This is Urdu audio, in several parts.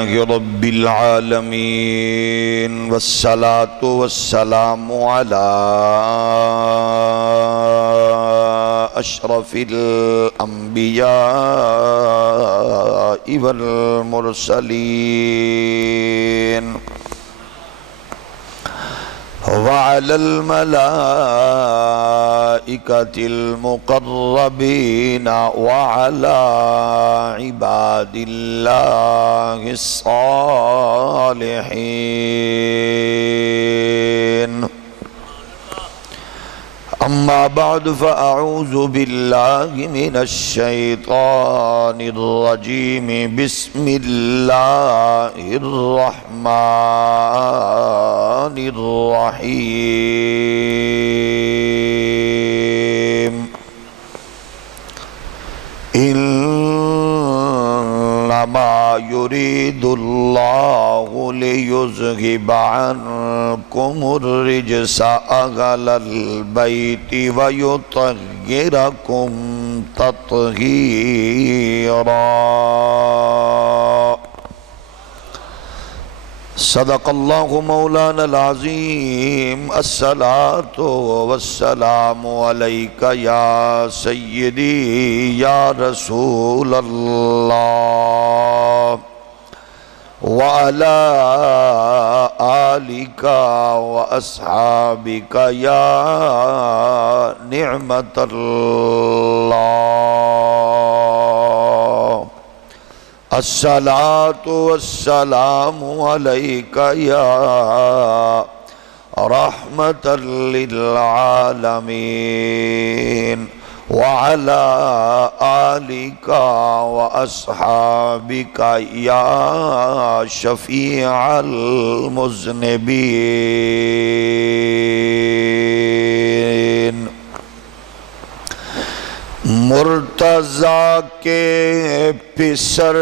لله رب العالمين والصلاة والسلام على أشرف الأنبياء والمرسلين وعلى الملائكة المقربين وعلى عباد الله الصالحين أما بعد فأعوذ بالله من الشيطان الرجيم بسم الله الرحمن الرحيم إنما يريد الله ليذهب عنكم الرجس أهل البيت ويطهركم تطهيرا صدق الله مولانا العظيم الصلاة والسلام عليك يا سيدي يا رسول الله وعلى آلك وأصحابك يا نعمة الله الصلاة والسلام عليك يا رحمة للعالمين وعلى آلك وأصحابك يا شفيع المذنبين مرتضیٰ کے پسر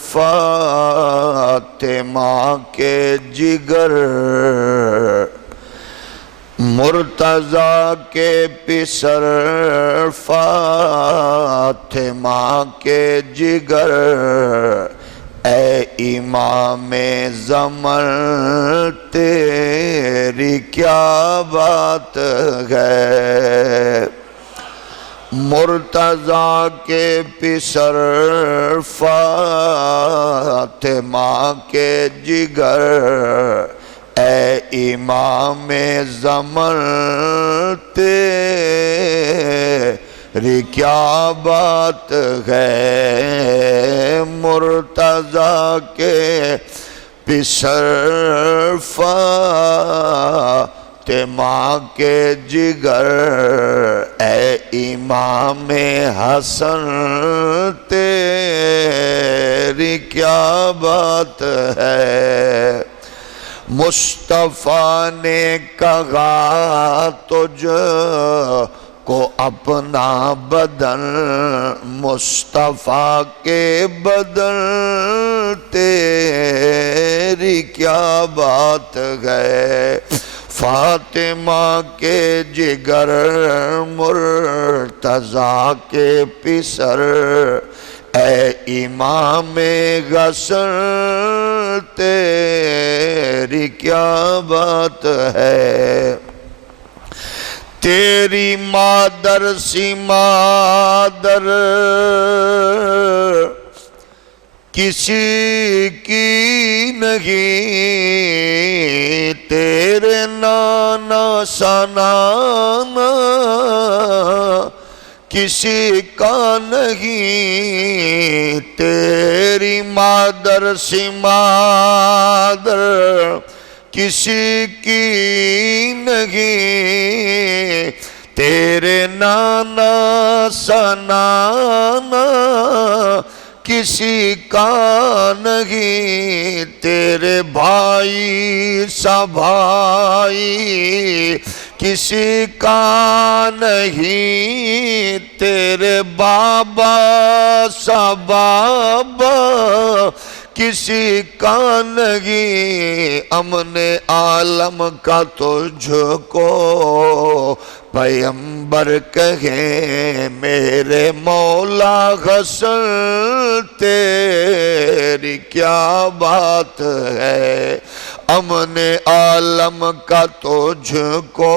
فاطمہ کے جگر مرتضیٰ کے پسر فاطمہ کے جگر اے امام زمن تیری کیا بات ہے مرتضیٰ کے پسر فاطمہ کے جگر اے امام زمن تیری کیا بات ہے مرتضیٰ کے پسر فاطمہ کے جگر اے امام حسن تیری کیا بات ہے مصطفیٰ نے کہا تجھ کو اپنا بدن مصطفیٰ کے بدن تیری کیا بات ہے فاطمہ کے جگر مرتضیٰ کے پسر اے امام حسن تیری کیا بات ہے تیری مادر سی مادر کسی کی نہیں تیرے نانا سا نانا کسی کا نہیں تیری مادر سی مادر کسی کی نہیں تیرے نانا سا نانا کسی کا نہیں تیرے بھائی سا بھائی کسی کا نہیں تیرے بابا سا بابا کسی کا نہیں، امن عالم کا تجھ کو پیغمبر کہیں میرے مولا حسن تیری کیا بات ہے، امن عالم کا تجھ کو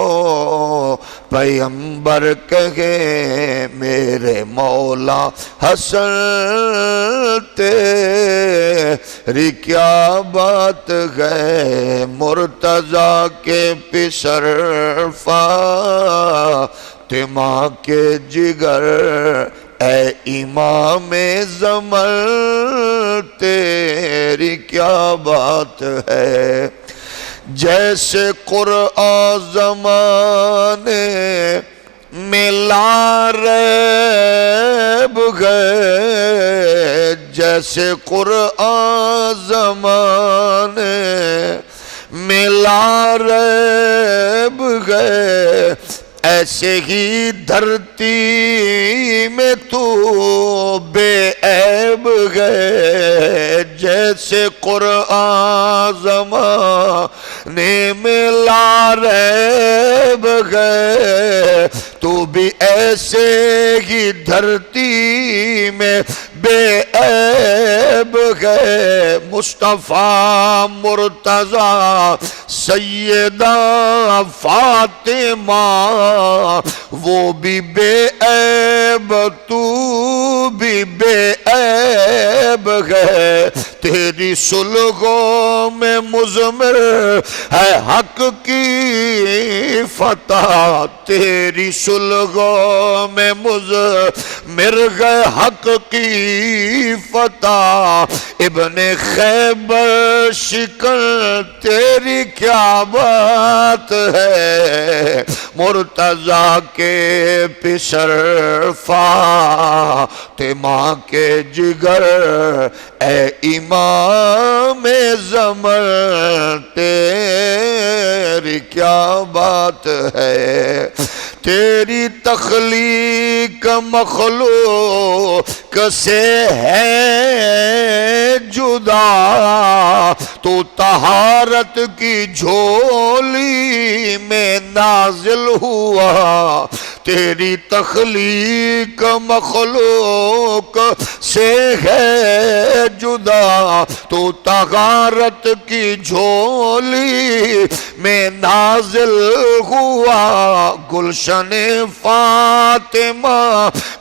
پیغمبر کہیں میرے مولا حسن تیری کیا بات ہے، مرتضیٰ کے پسر فاطمہ کے جگر اے امام زمن تیری کیا بات ہے، جیسے قرآن زمانے میں لا ریب گئے، جیسے قرآن زمانے میں لا ریب گئے، ایسے ہی دھرتی میں تو بے عیب گئے، جیسے قرآن زمانے میں لا ریب گئے، تو بھی ایسے ہی دھرتی میں بے عیب گئے، مصطفیٰ مرتضیٰ سیدہ فاطمہ وہ بھی بے عیب تو بھی بے عیب ہے، تیری سلگوں میں مضمر ہے حق کی فتح، تیری سلگوں میں مضمر ہے حق کی فتح، ابن خیبر شکن تیری کیا بات ہے، مرتضیٰ کے پسر فاطمہ کے جگر اے امام زمن تیری کیا بات ہے، تیری تخلیق مخلوق سے ہے جدا، تو طہارت کی جھولی میں نازل ہوا، تیری تخلیق مخلوق سے ہے جدا، تو طہارت کی جھولی میں نازل ہوا، گلشن فاطمہ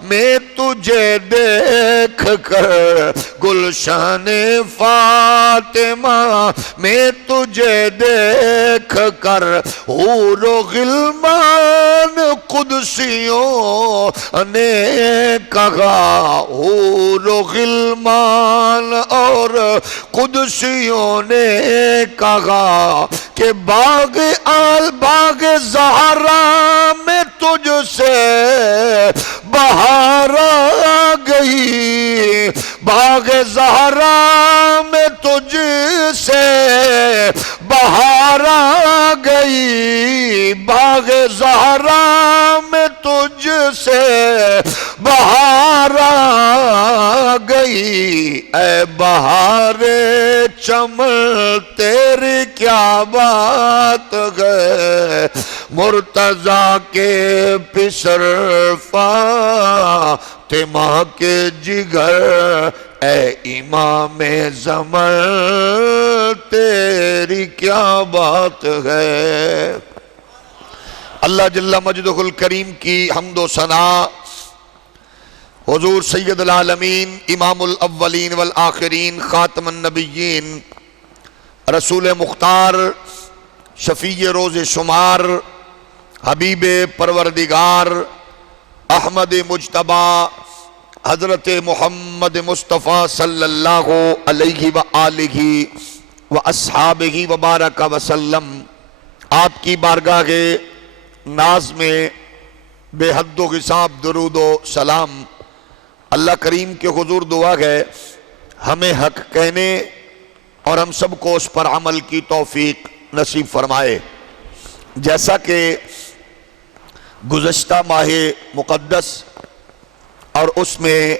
میں تجھے دیکھ کر، گلشن فاطمہ میں تجھے دیکھ کر، حور و غلمان قدسیوں نے کہا، حور و غلمان اور قدسیوں نے کہا کہ باغ زہرا میں تجھ سے بہار آ گئی، باغ زہرا میں تجھ سے بہار آ گئی، باغ زہرا میں تجھ سے بہار آ گئی، اے بہار چمن تیری کیا بات ہے، مرتضیٰ کے پسر فاطمہ کے جگر اے امام زمن تیری کیا بات ہے۔ اللہ جل مجدہ الکریم کی حمد و ثنا حضور سید العالمین امام الاولین والآخرین خاتم النبیین رسول مختار شفیع روز شمار حبیب پروردگار احمد مجتبی حضرت محمد مصطفیٰ صلی اللہ علیہ وآلہ واصحابہ وبارک وسلم، آپ کی بارگاہ ناز میں بے حد و حساب درود و سلام۔ اللہ کریم کے حضور دعا ہے ہمیں حق کہنے اور ہم سب کو اس پر عمل کی توفیق نصیب فرمائے۔ جیسا کہ گزشتہ ماہ مقدس اور اس میں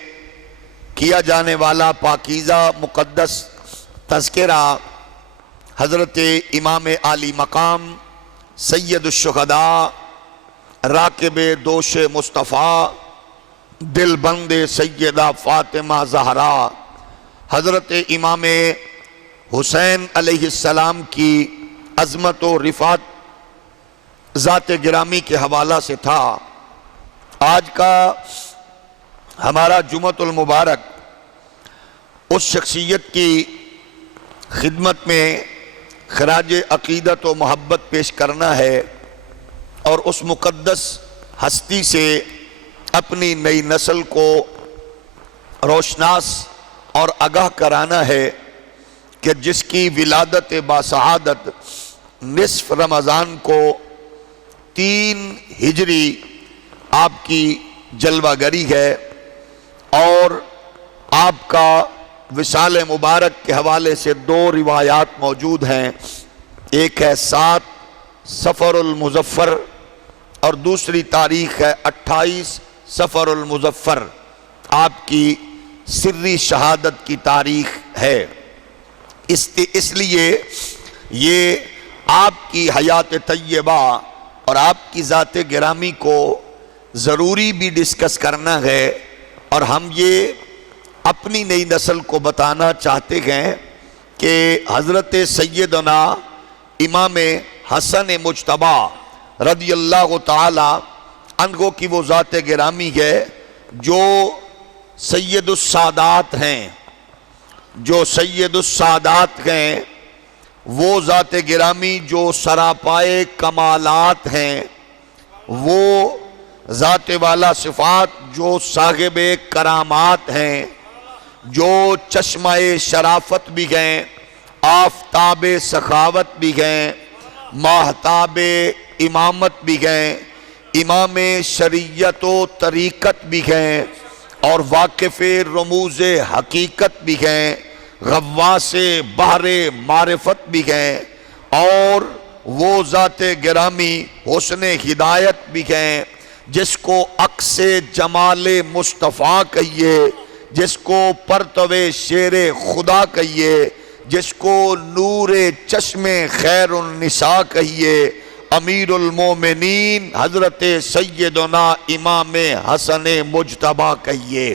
کیا جانے والا پاکیزہ مقدس تذکرہ حضرت امام عالی مقام سید الشہداء راکب دوش مصطفیٰ دل بند سیدہ فاطمہ زہرا حضرت امام حسین علیہ السلام کی عظمت و رفعت ذات گرامی کے حوالہ سے تھا۔ آج کا ہمارا جمعۃ المبارک اس شخصیت کی خدمت میں خراج عقیدت و محبت پیش کرنا ہے اور اس مقدس ہستی سے اپنی نئی نسل کو روشناس اور آگاہ کرانا ہے کہ جس کی ولادت باسعادت نصف رمضان کو 3 ہجری آپ کی جلوہ گری ہے اور آپ کا وصال مبارک کے حوالے سے 2 روایات موجود ہیں۔ ایک ہے 7 صفر المظفر اور دوسری تاریخ ہے 28 صفر المظفر، آپ کی سری شہادت کی تاریخ ہے۔ اس لیے یہ آپ کی حیات طیبہ اور آپ کی ذات گرامی کو ضروری بھی ڈسکس کرنا ہے، اور ہم یہ اپنی نئی نسل کو بتانا چاہتے ہیں کہ حضرت سیدنا امام حسن مجتبی رضی اللہ تعالی عنہ کی وہ ذات گرامی ہے جو سید السادات ہیں، جو سید السادات ہیں، وہ ذات گرامی جو سراپائے کمالات ہیں، وہ ذات والا صفات جو صاحب کرامات ہیں، جو چشمہ شرافت بھی ہیں، آفتاب سخاوت بھی ہیں، ماہتاب امامت بھی ہیں، امام شریعت و طریقت بھی ہیں، اور واقف رموز حقیقت بھی ہیں، غواص بحر معرفت بھی ہیں، اور وہ ذات گرامی حسن ہدایت بھی ہیں جس کو عکس جمال مصطفیٰ کہیے، جس کو پرتو شیر خدا کہیے، جس کو نور چشم خیر النساء کہیے، امیر المومنین حضرت سیدنا امام حسن مجتبی کہیے۔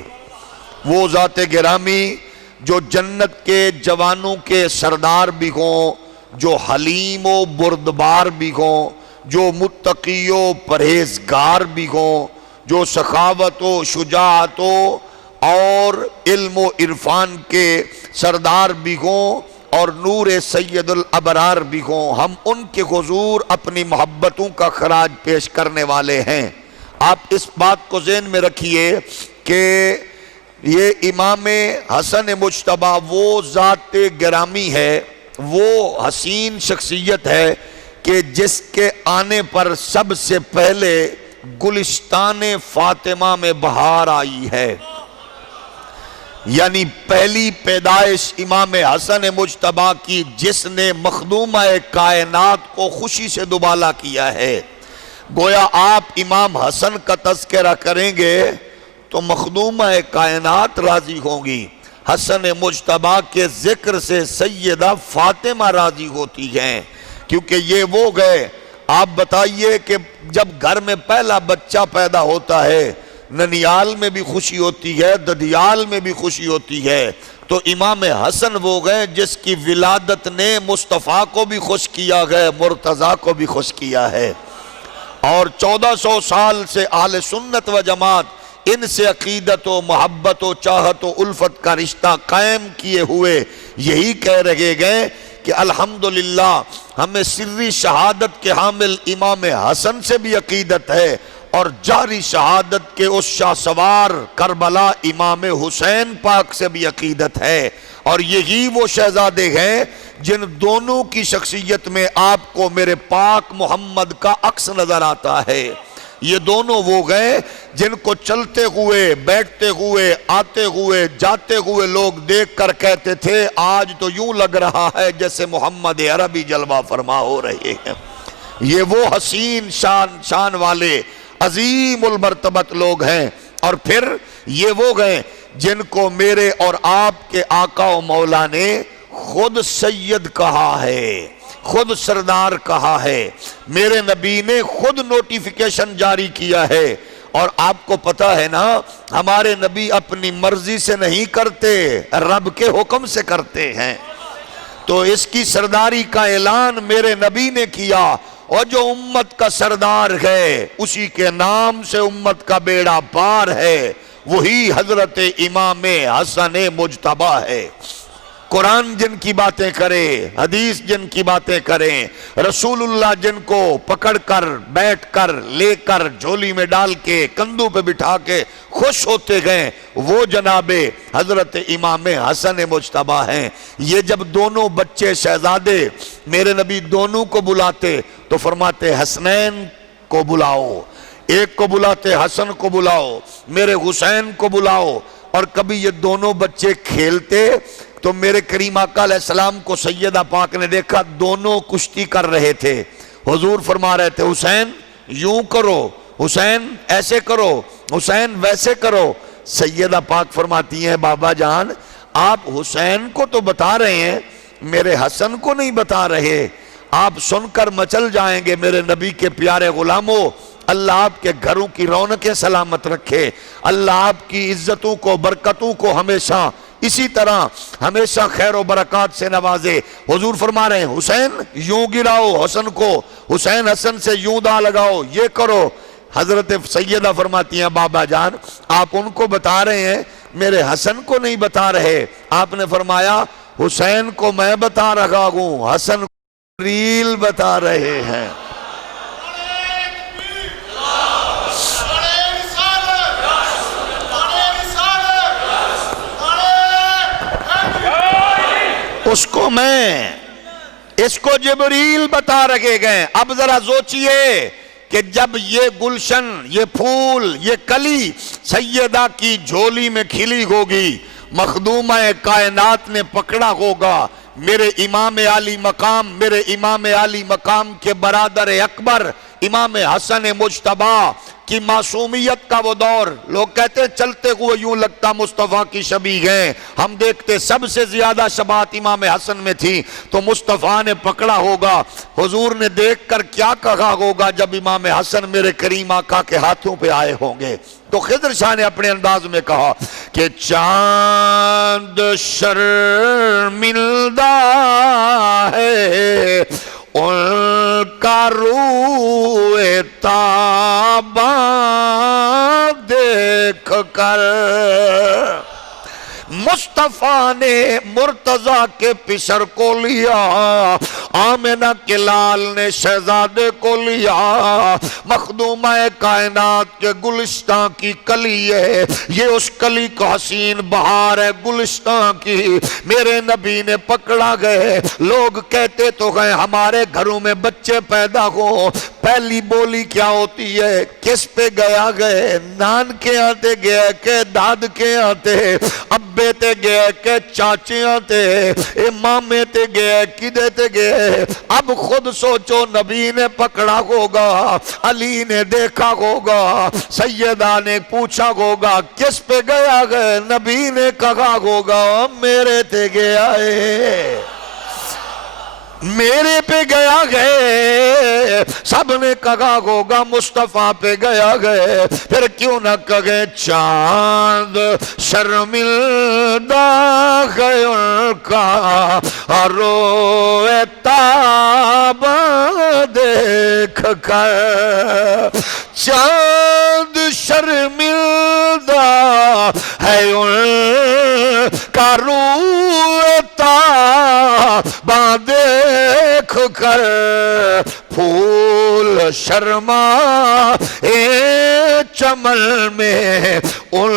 وہ ذات گرامی جو جنت کے جوانوں کے سردار بھی ہوں، جو حلیم و بردبار بھی ہوں، جو متقی و پرہیزگار بھی ہوں، جو سخاوت و شجاعت و اور علم و عرفان کے سردار بھی ہوں، اور نور سید الابرار بھی ہوں، ہم ان کے حضور اپنی محبتوں کا خراج پیش کرنے والے ہیں۔ آپ اس بات کو ذہن میں رکھیے کہ یہ امام حسن مجتبی وہ ذات گرامی ہے، وہ حسین شخصیت ہے کہ جس کے آنے پر سب سے پہلے گلستان فاطمہ میں بہار آئی ہے، یعنی پہلی پیدائش امام حسن مجتبی کی جس نے مخدومہ کائنات کو خوشی سے دوبالا کیا ہے۔ گویا آپ امام حسن کا تذکرہ کریں گے تو مخدومہ کائنات راضی ہوں گی، حسن مجتبی کے ذکر سے سیدہ فاطمہ راضی ہوتی ہیں، کیونکہ یہ وہ گئے۔ آپ بتائیے کہ جب گھر میں پہلا بچہ پیدا ہوتا ہے، ننیال میں بھی خوشی ہوتی ہے، ددیال میں بھی خوشی ہوتی ہے، تو امام حسن وہ گئے جس کی ولادت نے مصطفیٰ کو بھی خوش کیا گئے، مرتضیٰ کو بھی خوش کیا ہے، اور 1400 سال سے اہل سنت و جماعت ان سے عقیدت و محبت و چاہت و الفت کا رشتہ قائم کیے ہوئے یہی کہہ رہے گئے کہ الحمدللہ ہمیں سری شہادت کے حامل امام حسن سے بھی عقیدت ہے، اور جاری شہادت کے اس شاہ سوار کربلا امام حسین پاک سے بھی عقیدت ہے، اور یہی وہ شہزادے ہیں جن دونوں کی شخصیت میں آپ کو میرے پاک محمد کا عکس نظر آتا ہے۔ یہ دونوں وہ گئے جن کو چلتے ہوئے، بیٹھتے ہوئے، آتے ہوئے، جاتے ہوئے لوگ دیکھ کر کہتے تھے آج تو یوں لگ رہا ہے جیسے محمد عربی جلوہ فرما ہو رہے ہیں۔ یہ وہ حسین شان والے عظیم المرتبت لوگ ہیں، اور پھر یہ وہ گئے جن کو میرے اور آپ کے آقا و مولا نے خود سید کہا ہے، خود سردار کہا ہے، میرے نبی نے خود نوٹیفیکیشن جاری کیا ہے۔ اور آپ کو پتا ہے نا ہمارے نبی اپنی مرضی سے نہیں کرتے، رب کے حکم سے کرتے ہیں۔ تو اس کی سرداری کا اعلان میرے نبی نے کیا، اور جو امت کا سردار ہے اسی کے نام سے امت کا بیڑا پار ہے، وہی حضرت امام حسن مجتبی ہے۔ قرآن جن کی باتیں کرے، حدیث جن کی باتیں کریں، رسول اللہ جن کو پکڑ کر بیٹھ کر لے کر جھولی میں ڈال کے کندھوں پہ بٹھا کے خوش ہوتے گئے، وہ جناب حضرت امام حسن مجتبی ہیں۔ یہ جب دونوں بچے شہزادے میرے نبی دونوں کو بلاتے تو فرماتے حسنین کو بلاؤ، ایک کو بلاتے حسن کو بلاؤ، میرے حسین کو بلاؤ۔ اور کبھی یہ دونوں بچے کھیلتے تو میرے کریم آقا علیہ السلام کو سیدہ پاک نے دیکھا دونوں کشتی کر رہے تھے، حضور فرما رہے تھے حسین یوں کرو، حسین ایسے کرو، حسین ویسے کرو۔ سیدہ پاک فرماتی ہیں بابا جان آپ حسین کو تو بتا رہے ہیں، میرے حسن کو نہیں بتا رہے، آپ سن کر مچل جائیں گے میرے نبی کے پیارے غلاموں۔ اللہ آپ کے گھروں کی رونقیں سلامت رکھے، اللہ آپ کی عزتوں کو برکتوں کو ہمیشہ اسی طرح ہمیشہ خیر و برکات سے نوازے۔ حضور فرما رہے ہیں حسین یوں گراؤ حسن کو، حسین حسن سے یوں دا لگاؤ، یہ کرو۔ حضرت سیدہ فرماتی ہیں بابا جان آپ ان کو بتا رہے ہیں، میرے حسن کو نہیں بتا رہے۔ آپ نے فرمایا حسین کو میں بتا رہا ہوں، حسن کو ریل بتا رہے ہیں۔ اس کو میں، اس کو جبریل بتا رکھے گئے۔ اب ذرا سوچئے کہ جب یہ گلشن، یہ پھول، یہ کلی سیدہ کی جھولی میں کھلی ہوگی، مخدومہ کائنات نے پکڑا ہوگا، میرے امام عالی مقام، میرے امام عالی مقام کے برادر اکبر امام حسن مجتبی کی معصومیت کا وہ دور، لوگ کہتے چلتے ہوئے یوں لگتا مصطفیٰ کی شبیہ ہیں، ہم دیکھتے سب سے زیادہ شباہت امام حسن میں تھی، تو مصطفیٰ نے پکڑا ہوگا، حضور نے دیکھ کر کیا کہا ہوگا جب امام حسن میرے کریم آقا کے ہاتھوں پہ آئے ہوں گے؟ تو خضر شاہ نے اپنے انداز میں کہا کہ چاند شرمندہ ہے ان کا روئے تاباں دیکھ کر، مصطفیٰ نے مرتضیٰ کے پسر کو لیا، آمنہ کے لال نے شہزادے کو لیا، مخدومہ کائنات کے گلستان کی کلی ہے، یہ اس کلی کو حسین بہار ہے گلستان کی، میرے نبی نے پکڑا گئے۔ لوگ کہتے تو گئے ہمارے گھروں میں بچے پیدا ہو، پہلی بولی کیا ہوتی ہے، کس پہ گیا گئے، نان کے آتے گئے کہ داد کے آتے، ابے تے گئے کہ چاچیاں تے، امامے تے گئے کدے تے گئے۔ اب خود سوچو نبی نے پکڑا ہوگا، علی نے دیکھا ہوگا، سیدہ نے پوچھا ہوگا کس پہ گیا گئے، نبی نے کہا ہوگا میرے تے گیا ہے، میرے پہ گیا گئے، سب نے کہا ہوگا مصطفیٰ پہ گیا گئے، پھر کیوں نہ کہے چاند شرمندہ ہے ان کا روئے تاباں دیکھ کر، چاند شرمندہ ہے ان کا روئے تاباں دیکھ کر، پھول شرما چمن میں ان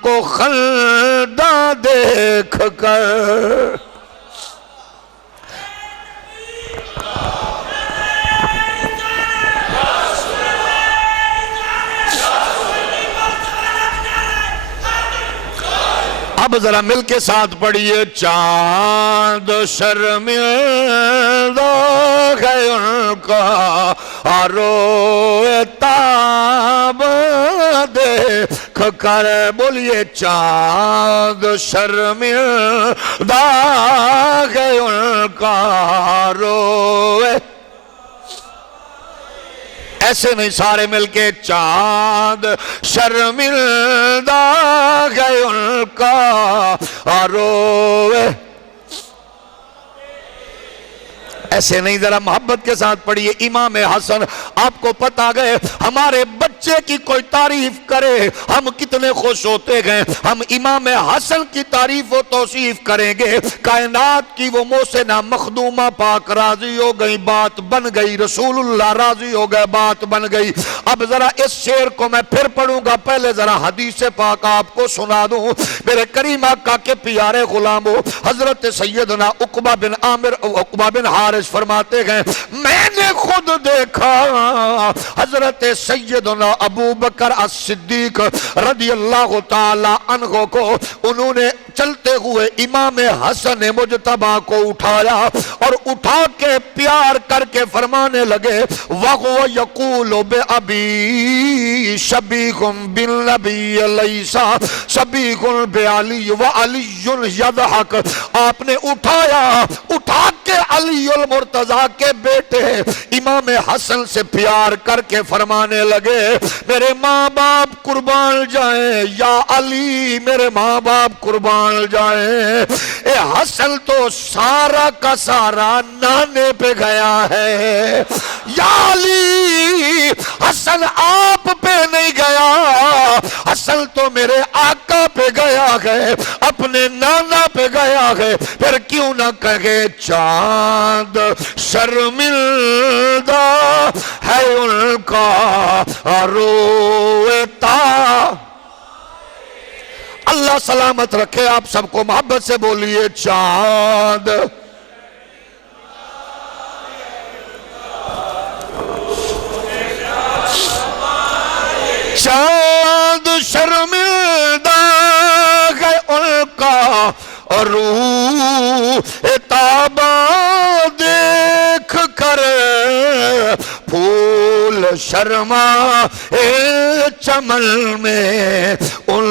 کو خندہ دیکھ کر۔ اب ذرا مل کے ساتھ پڑھیے، چاند شرمندہ ہے ان کا روئے تاباں دیکھ کر، بولیے چاند شرمندہ کا روئے. ایسے نہیں سارے مل کے چاند شرمندہ ہے ان کا روئے. ایسے نہیں، ذرا محبت کے ساتھ پڑھیے. امام حسن، آپ کو پتا گئے ہمارے بچے کی کوئی تعریف کرے ہم کتنے خوش ہوتے گئے. ہم امام حسن کی تعریف و توصیف کریں گے، کائنات کی وہ محسنہ مخدومہ پاک راضی ہو گئی، بات بن گئی. رسول اللہ راضی ہو گئے، بات بن گئی. اب ذرا اس شعر کو میں پھر پڑھوں گا، پہلے ذرا حدیث پاک آپ کو سنا دوں. میرے کریم آقا کے پیارے غلاموں، حضرت سیدنا عقبہ بن عامر، عقبہ بن حارث فرماتے گئے میں نے خود دیکھا حضرت سیدنا ابو بکر الصدیق رضی اللہ تعالی عنہ کو، انہوں نے چلتے ہوئے امام حسن مجتبی کو اٹھایا اور اٹھا کے پیار کر کے فرمانے لگے وَهُوَ يَقُولُ بِأَبِي شَبِيهٌ بِالنَّبِيِّ لَيْسَ شَبِيهٌ بِعَلِيٍّ وَعَلِيٌّ يَضْحَكُ. آپ نے اٹھا کے علی المرتضیٰ کے بیٹے امام حسن سے پیار کر کے فرمانے لگے میرے ماں باپ قربان جائیں یا علی، میرے ماں باپ قربان جائیں. اے حسن تو سارا کا سارا نانے پہ گیا ہے، یا علی حسن آپ پہ نہیں گیا، حسن تو میرے آقا پہ گیا ہے، اپنے نانا پہ گیا ہے. پھر کیوں نہ کہے چاند شرمندہ ہے ان کا روتا. اللہ سلامت رکھے آپ سب کو. محبت سے بولیے چاند. چاند شرمندہ ہے ان کا روح تابا دیکھ کر، پھول شرما چمن میں ان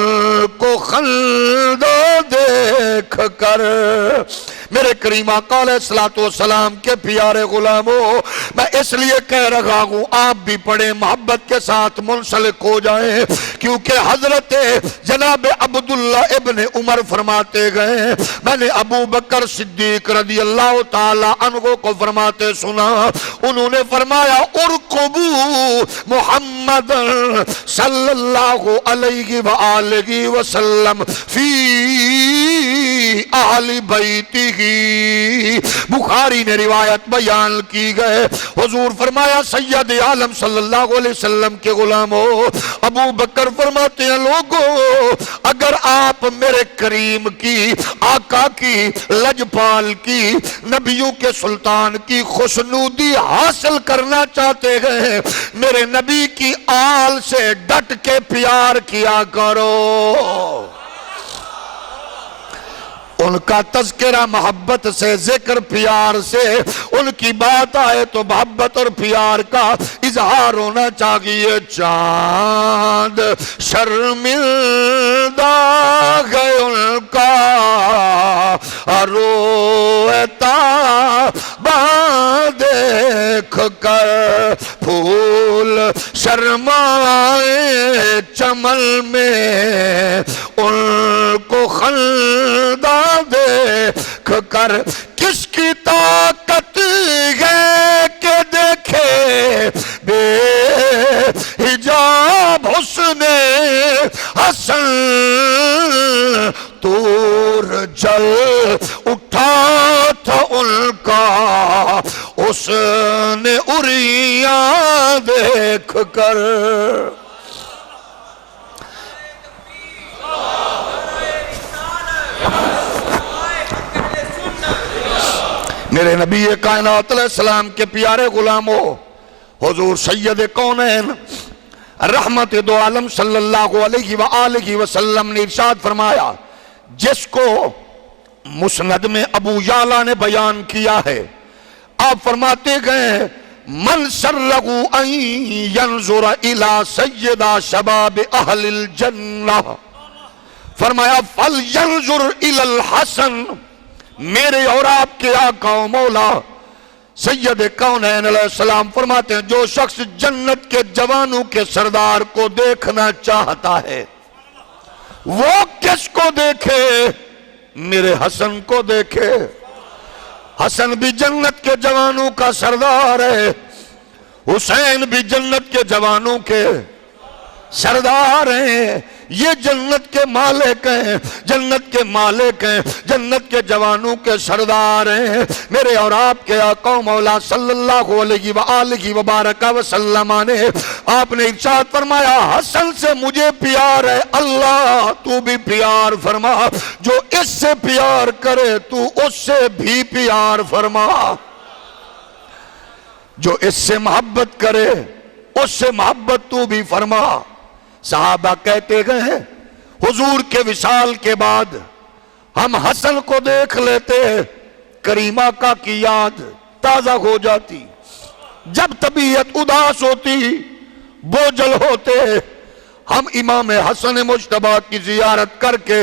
کو خندہ دیکھ کر. میرے کریم آقا علیہ السلام کے پیارے غلاموں، میں اس لیے کہہ رہا ہوں آپ بھی پڑھیں، محبت کے ساتھ منسلک ہو جائیں، کیونکہ حضرت جناب عبداللہ ابن عمر فرماتے گئے میں نے ابو بکر صدیق رضی اللہ تعالی عنہ کو فرماتے سنا. انہوں نے فرمایا ارقبو محمد صلی اللہ علیہ وآلہ وسلم فی اہل بیتی. بخاری نے روایت بیان کی گئے، حضور فرمایا سید عالم صلی اللہ علیہ وسلم کے غلاموں. ابو بکر فرماتے ہیں لوگوں اگر آپ میرے کریم کی، آقا کی، لجپال کی، نبیوں کے سلطان کی خوشنودی حاصل کرنا چاہتے ہیں، میرے نبی کی آل سے ڈٹ کے پیار کیا کرو. ان کا تذکرہ محبت سے، ذکر پیار سے، ان کی بات آئے تو محبت اور پیار کا اظہار ہونا چاہیے. چاند شرمندہ ہے ان کا روتا دیکھ کر، پھول شرمائے چمن میں ان کو خندہ دیکھ کر. کس کی طاقت ہے کہ دیکھے بے حجاب حسن حسن، طور جل اٹھا تھا ان کا حسن عریاں دیکھ کر. میرے نبی کائنات علیہ السلام کے پیارے غلاموں، حضور سید کونین رحمت دو عالم صلی اللہ علیہ وآلہ وسلم نے ارشاد فرمایا، جس کو مسند میں ابو یعلا نے بیان کیا ہے، آپ فرماتے گئے من سرہ ان ینظر الی سیدہ شباب اہل الجنہ، فرمایا فَلْيَنْظُرْ إِلَى الْحَسَنِ میرے اور آپ کے آقا و مولا سید کونین علیہ السلام فرماتے ہیں جو شخص جنت کے جوانوں کے سردار کو دیکھنا چاہتا ہے وہ کس کو دیکھے؟ میرے حسن کو دیکھے۔ حسن بھی جنت کے جوانوں کا سردار ہے، حسین بھی جنت کے جوانوں کے سردار ہیں، یہ جنت کے مالک ہیں، جنت کے مالک ہیں، جنت کے جوانوں کے سردار ہیں۔ میرے اور آپ کے آقا و مولا صلی اللہ علیہ وآلہ وبارک وسلم نے آپ نے ارشاد فرمایا حسن سے مجھے پیار ہے، اللہ تو بھی پیار فرما، جو اس سے پیار کرے تو اس سے بھی پیار فرما، جو اس سے محبت کرے اس سے محبت تو بھی فرما۔ صحابہ کہتے گئے حضور کے وصال کے بعد ہم حسن کو دیکھ لیتے، کریمہ کا کی یاد تازہ ہو جاتی، جب طبیعت اداس ہوتی بوجھل ہوتے ہم امام حسن مجتبیٰ کی زیارت کر کے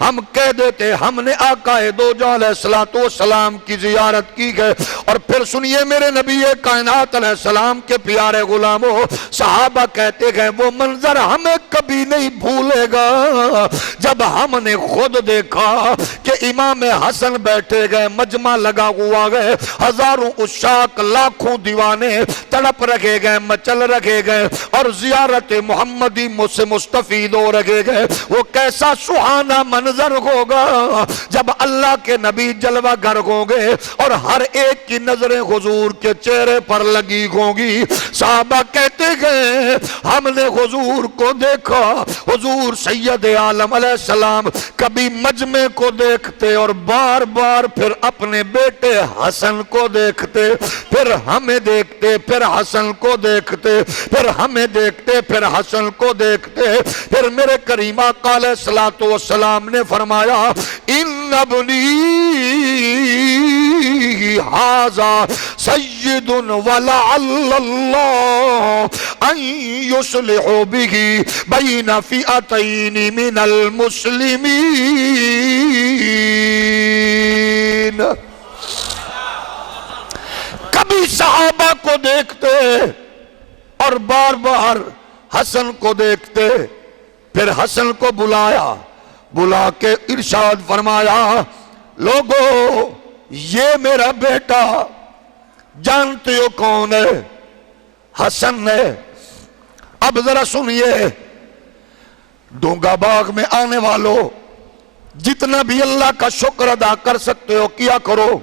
ہم کہہ دیتے ہم نے آقا دو جہاں علیہ السلام کی زیارت کی گئے۔ اور پھر سنیے میرے نبی کائنات علیہ السلام کے پیارے غلاموں، صحابہ کہتے گئے وہ منظر ہمیں کبھی نہیں بھولے گا جب ہم نے خود دیکھا کہ امام حسن بیٹھے گئے، مجمع لگا ہوا گئے، ہزاروں عشاق لاکھوں دیوانے تڑپ رکھے گئے، مچل رکھے گئے اور زیارت محمدی مجھ سے مستفید ہو رکھے گئے۔ وہ کیسا سہانا منظر ہوگا جب اللہ کے نبی جلوہ گر ہوں گے اور ہر ایک کی نظریں حضور کے چہرے پر لگی ہوں گی۔ صحابہ کہتے گئے ہم نے حضور کو دیکھا، حضور سید عالم علیہ السلام کبھی مجمع کو دیکھتے اور بار بار پھر اپنے بیٹے حسن کو دیکھتے، پھر ہمیں دیکھتے، پھر حسن کو دیکھتے، پھر ہمیں دیکھتے، پھر حسن کو دیکھتے۔ پھر میرے کریم آقا علیہ السلام نے فرمایا ان ابنی ھذا سید ولعل اللہ ان یصلح بہ بین فئتین من المسلمین۔ کبھی صحابہ کو دیکھتے اور بار بار حسن کو دیکھتے، پھر حسن کو بلا کے ارشاد فرمایا لوگو یہ میرا بیٹا جانتے ہو کون ہے؟ حسن ہے۔ اب ذرا سنیے ڈونگا باغ میں آنے والوں، جتنا بھی اللہ کا شکر ادا کر سکتے ہو کیا کرو،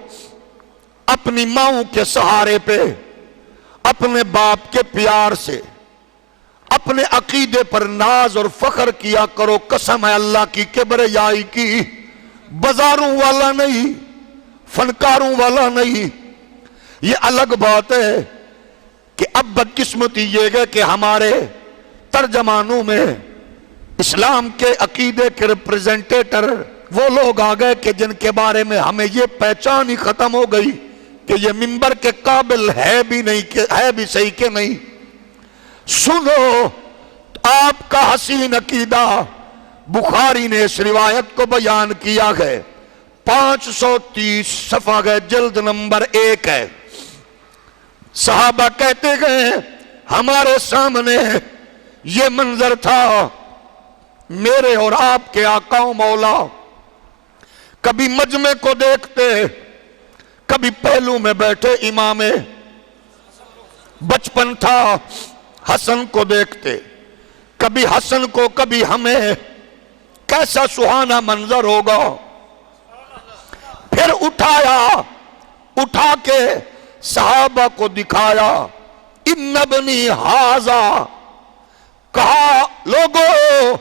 اپنی ماؤں کے سہارے پہ، اپنے باپ کے پیار سے، اپنے عقیدے پر ناز اور فخر کیا کرو۔ قسم ہے اللہ کی کبریائی کی، بازاروں والا نہیں، فنکاروں والا نہیں۔ یہ الگ بات ہے کہ اب بدقسمتی یہ ہے کہ ہمارے ترجمانوں میں اسلام کے عقیدے کے ریپریزنٹیٹر وہ لوگ آ گئے کہ جن کے بارے میں ہمیں یہ پہچان ہی ختم ہو گئی کہ یہ منبر کے قابل ہے بھی نہیں، کہ ہے بھی صحیح کہ نہیں۔ سنو آپ کا حسین عقیدہ بخاری نے اس روایت کو بیان کیا ہے، 530 صفحہ ہے، جلد نمبر 1 ہے۔ صحابہ کہتے گئے ہمارے سامنے یہ منظر تھا، میرے اور آپ کے آقا و مولا کبھی مجمع کو دیکھتے، کبھی پہلو میں بیٹھے امام بچپن تھا حسن کو دیکھتے، کبھی حسن کو کبھی ہمیں، کیسا سہانا منظر ہوگا۔ پھر اٹھا کے صحابہ کو دکھایا ان ابنی ھذا، کہا لوگو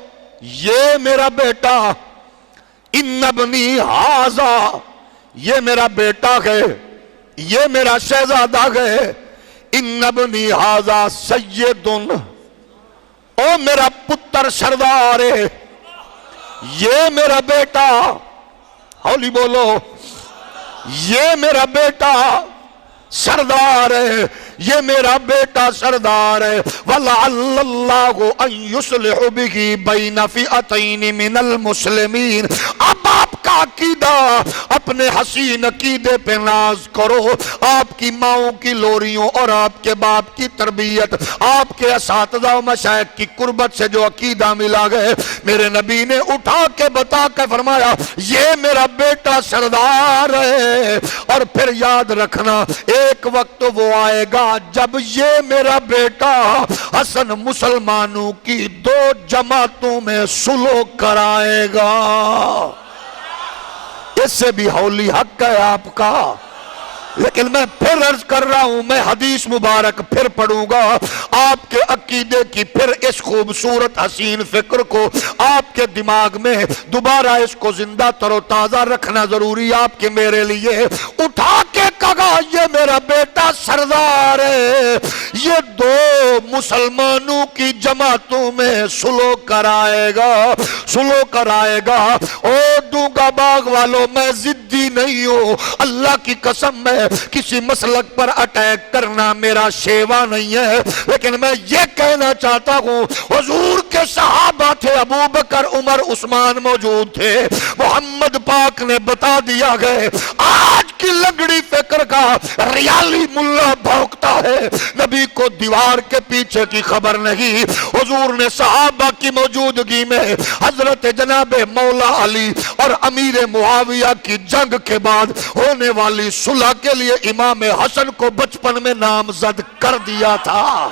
یہ میرا بیٹا، ان ابنی ھذا یہ میرا بیٹا ہے، یہ میرا شہزادہ ہے، ان ابنی ھذا سید، او میرا پتر سردار ہے، یہ میرا بیٹا، ہولی بولو، یہ میرا بیٹا سردار ہے، یہ میرا بیٹا سردار ہے۔ وَلَعَلَّ اللَّهُ أَن يُصْلِحُ بِهِ بَيْنَ فِئَتَيْنِ مِنَ الْمُسْلِمِينَ۔ اب آپ کا عقیدہ، اپنے حسین عقیدے پہ ناز کرو. آپ کی ماؤں کی لوریوں اور آپ کے باپ کی تربیت، آپ کے اساتذہ و مشائخ کی قربت سے جو عقیدہ ملا گئے، میرے نبی نے اٹھا کے بتا کے فرمایا یہ میرا بیٹا سردار ہے. اور پھر یاد رکھنا ایک وقت وہ آئے گا جب یہ میرا بیٹا حسن مسلمانوں کی 2 جماعتوں میں سلوک کرائے گا. اس سے بھی ہولی حق ہے آپ کا. لیکن میں پھر عرض کر رہا ہوں، میں حدیث مبارک پھر پڑھوں گا. آپ کے عقیدے کی پھر اس خوبصورت حسین فکر کو آپ کے دماغ میں دوبارہ اس کو زندہ تر و تازہ رکھنا ضروری آپ کے میرے لیے. اٹھا کے کہا یہ میرا بیٹا سردار ہے، یہ 2 مسلمانوں کی جماعتوں میں سلوک کرائے گا. او دونگا باغ والوں، میں ضدی نہیں ہوں، اللہ کی قسم میں کسی مسلک پر اٹیک کرنا میرا شیوا نہیں ہے. لیکن میں یہ کہنا چاہتا ہوں حضور کے صحابہ تھے، ابو بکر عمر عثمان موجود تھے. محمد پاک نے بتا دیا گئے آج کی لنگڑی فکر کا ریالی ملا بھونکتا ہے، نبی کو دیوار کے پیچھے کی خبر نہیں. حضور نے صحابہ کی موجودگی میں حضرت جناب مولا علی اور امیر معاویہ کی جنگ کے بعد ہونے والی صلح کے لیے امام حسن کو بچپن میں نامزد کر دیا تھا.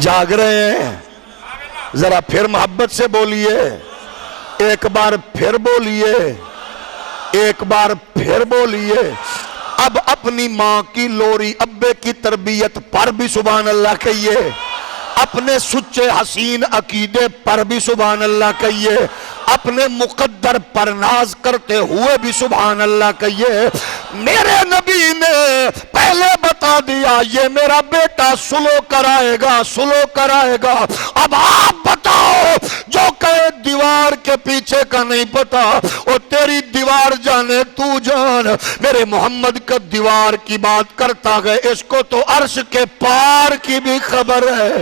جاگ رہے ہیں؟ ذرا پھر محبت سے بولیے، ایک بار پھر بولیے، ایک بار پھر بولیے. اب اپنی ماں کی لوری، ابے کی تربیت پر بھی سبحان اللہ کہیے، اپنے سچے حسین عقیدے پر بھی سبحان اللہ کہیے، اپنے مقدر پر ناز کرتے ہوئے بھی سبحان اللہ کہیے. میرے نبی نے پہلے بتا دیا یہ میرا بیٹا سلوک کرائے گا. اب آپ بتاؤ، جو کہے دیوار کے پیچھے کا نہیں پتا، وہ تیری دیوار جانے تو جان. میرے محمد کا دیوار کی بات کرتا گئے، اس کو تو عرش کے پار کی بھی خبر ہے.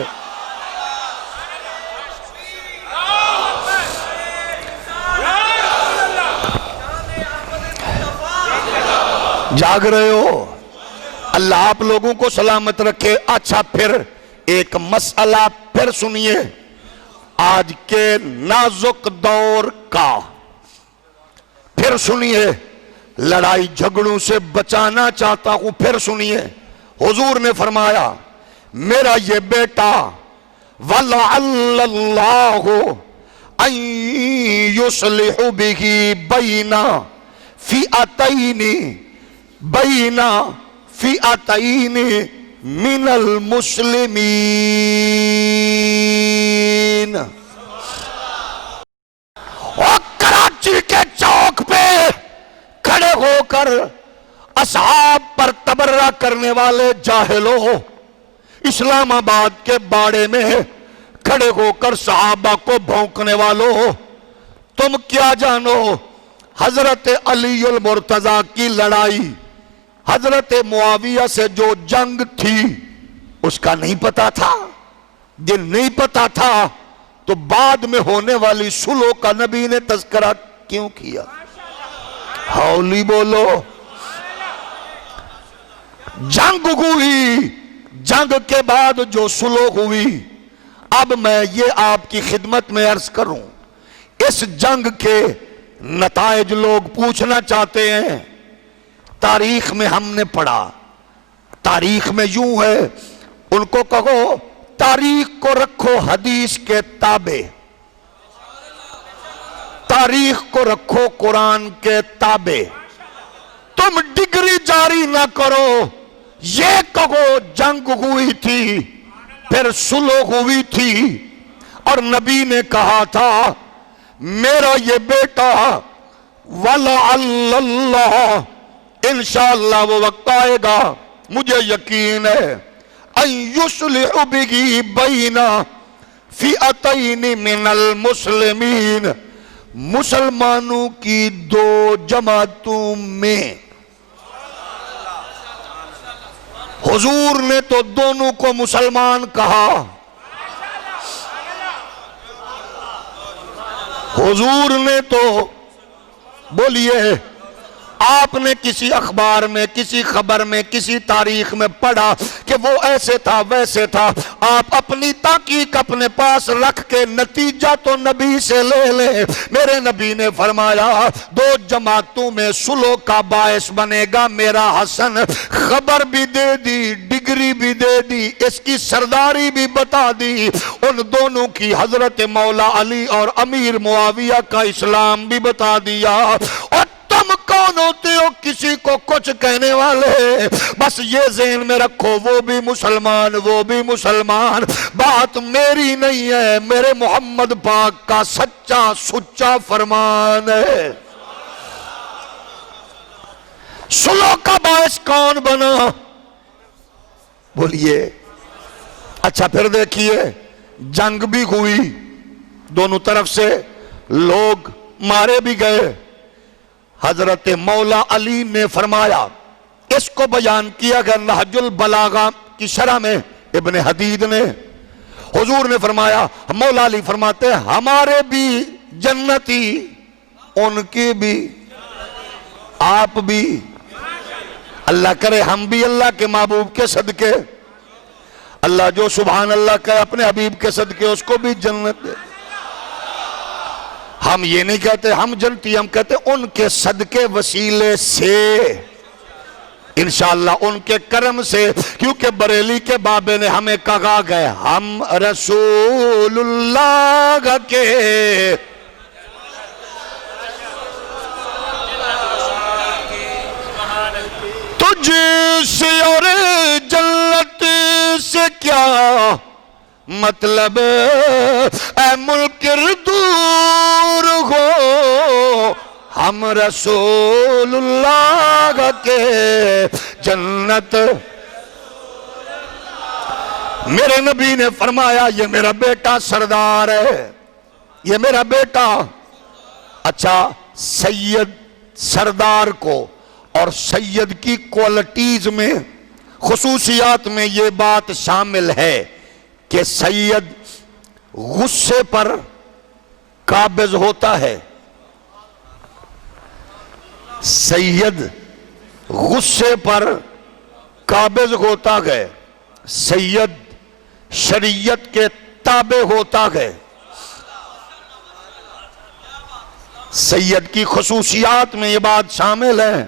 جاگ رہے ہو؟ اللہ آپ لوگوں کو سلامت رکھے. اچھا پھر ایک مسئلہ پھر سنیے آج کے نازک دور کا. پھر سنیے، لڑائی جھگڑوں سے بچانا چاہتا ہوں. پھر سنیے، حضور نے فرمایا میرا یہ بیٹا وَلَعَلَّ اللَّهُ أَن يُصْلِحُ بِهِ بَيْنَ فِئَتَيْنِ مِنَ الْمُسْلِمِينَ. اور کراچی کے چوک پہ کھڑے ہو کر اصحاب پر تبرہ کرنے والے جاہلوں، اسلام آباد کے باڑے میں کھڑے ہو کر صحابہ کو بھونکنے والوں، تم کیا جانو حضرت علی المرتضی کی لڑائی، حضرت معاویہ سے جو جنگ تھی اس کا نہیں پتا تھا؟ دن نہیں پتا تھا تو بعد میں ہونے والی صلح کا نبی نے تذکرہ کیوں کیا؟ ہولی بولو. جنگ ہوئی، جنگ کے بعد جو صلح ہوئی، اب میں یہ آپ کی خدمت میں عرض کروں، اس جنگ کے نتائج لوگ پوچھنا چاہتے ہیں. تاریخ میں ہم نے پڑھا، تاریخ میں یوں ہے، ان کو کہو تاریخ کو رکھو حدیث کے تابع، تاریخ کو رکھو قرآن کے تابع. تم ڈگری جاری نہ کرو، یہ کہو جنگ ہوئی تھی پھر صلح ہوئی تھی اور نبی نے کہا تھا میرا یہ بیٹا وَلَعَلَّ اللَّهَ، انشاءاللہ وہ وقت آئے گا، مجھے یقین ہے، أَن يُصْلِحُ بِهِ بَيْنَ فِئَتَيْنِ مِنَ الْمُسْلِمِينَ، مسلمانوں کی 2 جماعتوں میں. حضور نے تو دونوں کو مسلمان کہا. حضور نے تو بولیے آپ نے کسی اخبار میں کسی خبر میں کسی تاریخ میں پڑھا کہ وہ ایسے تھا ویسے تھا، آپ اپنی تحقیق اپنے پاس رکھ کے نتیجہ تو نبی سے لے لیں. میرے نبی نے فرمایا دو جماعتوں میں صلح کا باعث بنے گا میرا حسن. خبر بھی دے دی، ڈگری بھی دے دی، اس کی سرداری بھی بتا دی، ان دونوں کی حضرت مولا علی اور امیر معاویہ کا اسلام بھی بتا دیا. اور تم کون ہوتے ہو کسی کو کچھ کہنے والے؟ بس یہ ذہن میں رکھو وہ بھی مسلمان وہ بھی مسلمان. بات میری نہیں ہے، میرے محمد پاک کا سچا سچا فرمان ہے. صلح کا باعث کون بنا؟ بولیے. اچھا پھر دیکھیے جنگ بھی ہوئی، دونوں طرف سے لوگ مارے بھی گئے. حضرت مولا علی نے فرمایا، اس کو بیان کیا گیا نہج البلاغہ کی شرح میں ابن حدید نے. حضور نے فرمایا، مولا علی فرماتے ہمارے بھی جنتی، ان کی بھی، آپ بھی. اللہ کرے ہم بھی اللہ کے محبوب کے صدقے، اللہ جو سبحان اللہ کہے اپنے حبیب کے صدقے اس کو بھی جنت دے. ہم یہ نہیں کہتے ہم جنتی، ہم کہتے ان کے صدقے وسیلے سے انشاءاللہ، ان کے کرم سے. کیونکہ بریلی کے بابے نے ہمیں کہا گئے ہم رسول اللہ کے تجھ سے اور جنت سے کیا مطلب، اے منکر دور ہو، ہم رسول اللہ کے جنت. میرے نبی نے فرمایا یہ میرا بیٹا سردار ہے، یہ میرا بیٹا. اچھا سید سردار کو اور سید کی کوالٹیز میں خصوصیات میں یہ بات شامل ہے کہ سید غصے پر قابض ہوتا ہے، سید غصے پر قابض ہوتا ہے، سید شریعت کے تابع ہوتا ہے. سید کی خصوصیات میں یہ بات شامل ہے،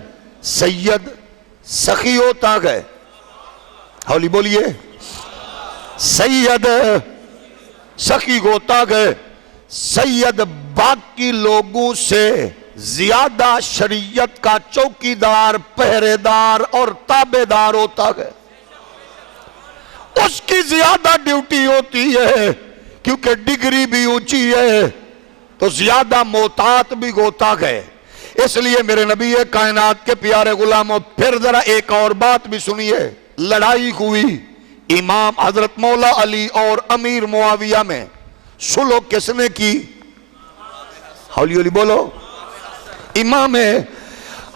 سید سخی ہوتا ہے. ہولی بولیے. سید سخی ہوتا ہے، سید باقی لوگوں سے زیادہ شریعت کا چوکیدار، پہرے دار اور تابع دار ہوتا ہے. اس کی زیادہ ڈیوٹی ہوتی ہے کیونکہ ڈگری بھی اونچی ہے تو زیادہ محتاط بھی ہوتا ہے. اس لیے میرے نبی کائنات کے پیارے غلاموں پھر ذرا ایک اور بات بھی سنیے. لڑائی ہوئی امام حضرت مولا علی اور امیر معاویہ میں، صلح کس نے کی؟ ہولی ہولی بولو. امام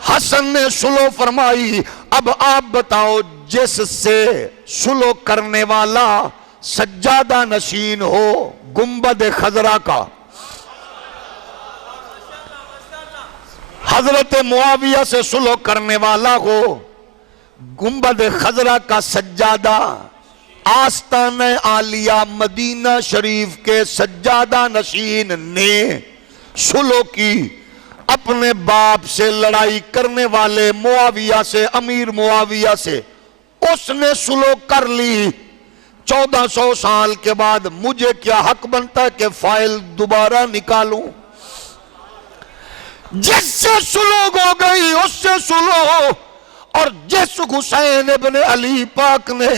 حسن نے صلح فرمائی. اب آپ بتاؤ جس سے صلح کرنے والا سجادہ نشین ہو گنبد خضرا کا، حضرت معاویہ سے صلح کرنے والا ہو گنبد خضرا کا سجادہ، آستان عالیہ مدینہ شریف کے سجادہ نشین نے صلح کی اپنے باپ سے لڑائی کرنے والے معاویہ سے، امیر معاویہ سے. اس نے صلح کر لی. 1400 سال کے بعد مجھے کیا حق بنتا ہے کہ فائل دوبارہ نکالوں؟ جس سے صلح ہو گئی اس سے صلح. اور جس حسین ابن علی پاک نے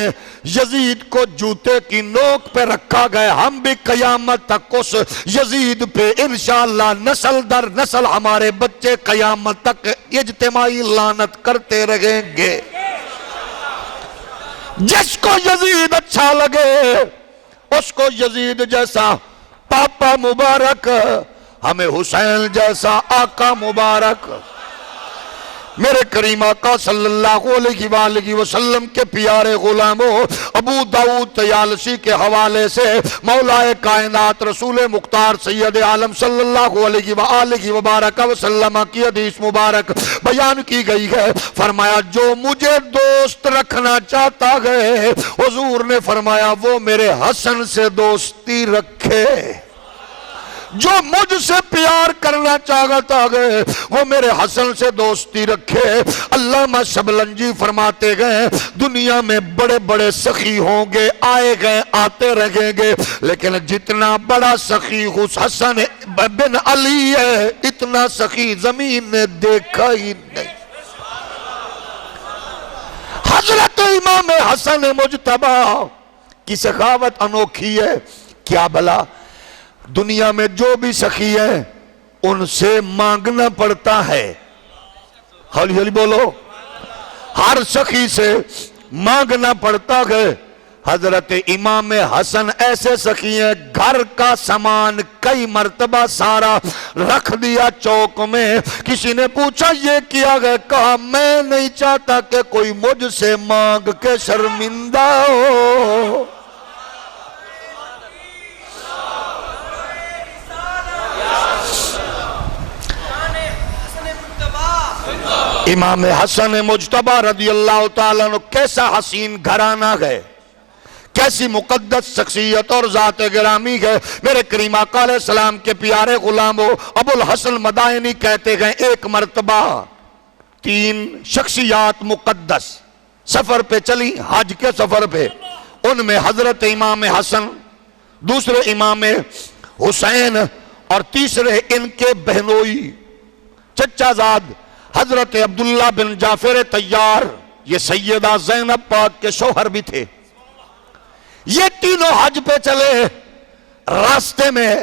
یزید کو جوتے کی نوک پہ رکھا گئے، ہم بھی قیامت تک اس یزید پہ انشاءاللہ نسل در نسل ہمارے بچے قیامت تک اجتماعی لعنت کرتے رہیں گے. جس کو یزید اچھا لگے اس کو یزید جیسا پاپا مبارک، ہمیں حسین جیسا آقا مبارک. میرے کریم آقا صلی اللہ علیہ وآلہ وسلم کے پیارے غلاموں، ابو داؤد طیالسی کے حوالے سے مولا کائنات رسول مختار سید عالم صلی اللہ علیہ وآلہ وبارک وسلم کی حدیث مبارک بیان کی گئی ہے۔ فرمایا جو مجھے دوست رکھنا چاہتا ہے، حضور نے فرمایا وہ میرے حسن سے دوستی رکھے۔ جو مجھ سے پیار کرنا چاہتا ہے وہ میرے حسن سے دوستی رکھے۔ علامہ شبلنجی فرماتے گئے دنیا میں بڑے بڑے سخی ہوں گے، آئے گئے آتے رہیں گے، لیکن جتنا بڑا سخی حسن بن علی ہے اتنا سخی زمین نے دیکھا ہی نہیں۔ حضرت امام حسن مجتبی کی سخاوت انوکھی ہے، کیا بھلا دنیا میں جو بھی سخی ہیں ان سے مانگنا پڑتا ہے۔ ہولی ہولی بولو، ہر سخی سے مانگنا پڑتا ہے۔ حضرت امام حسن ایسے سخی ہیں، گھر کا سامان کئی مرتبہ سارا رکھ دیا چوک میں۔ کسی نے پوچھا یہ کیا گیا، کہا میں نہیں چاہتا کہ کوئی مجھ سے مانگ کے شرمندہ ہو۔ امام حسن مجتبی رضی اللہ تعالیٰ عنہ کیسا حسین گھرانہ ہے، کیسی مقدس شخصیت اور ذات گرامی ہے۔ میرے کریم آقا علیہ السلام کے پیارے غلاموں، ابو الحسن مدائنی کہتے گئے ایک مرتبہ 3 شخصیات مقدس سفر پہ چلی، حج کے سفر پہ، ان میں حضرت امام حسن، دوسرے امام حسین اور تیسرے ان کے بہنوئی چچا زاد حضرت عبداللہ بن جعفر طیار، یہ سیدہ زینب پاک کے شوہر بھی تھے۔ یہ تینوں حج پہ چلے، راستے میں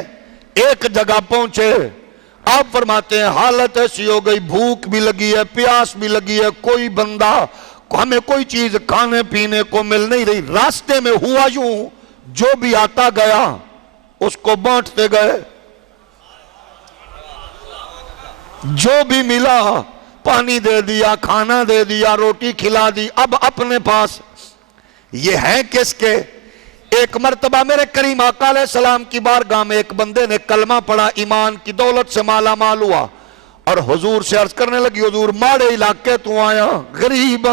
ایک جگہ پہنچے، آپ فرماتے ہیں حالت ایسی ہو گئی، بھوک بھی لگی ہے، پیاس بھی لگی ہے، کوئی بندہ ہمیں کوئی چیز کھانے پینے کو مل نہیں رہی۔ راستے میں ہوا یوں جو بھی آتا گیا اس کو بانٹتے گئے، جو بھی ملا پانی دے دیا، کھانا دے دیا، روٹی کھلا دی۔ اب اپنے پاس یہ ہیں کس کے؟ ایک مرتبہ میرے کریم آقا علیہ السلام کی بارگاہ میں ایک بندے نے کلمہ پڑھا، ایمان کی دولت سے مالا مال ہوا، اور حضور سے عرض کرنے لگی حضور ماڑے علاقے تو آیا، غریب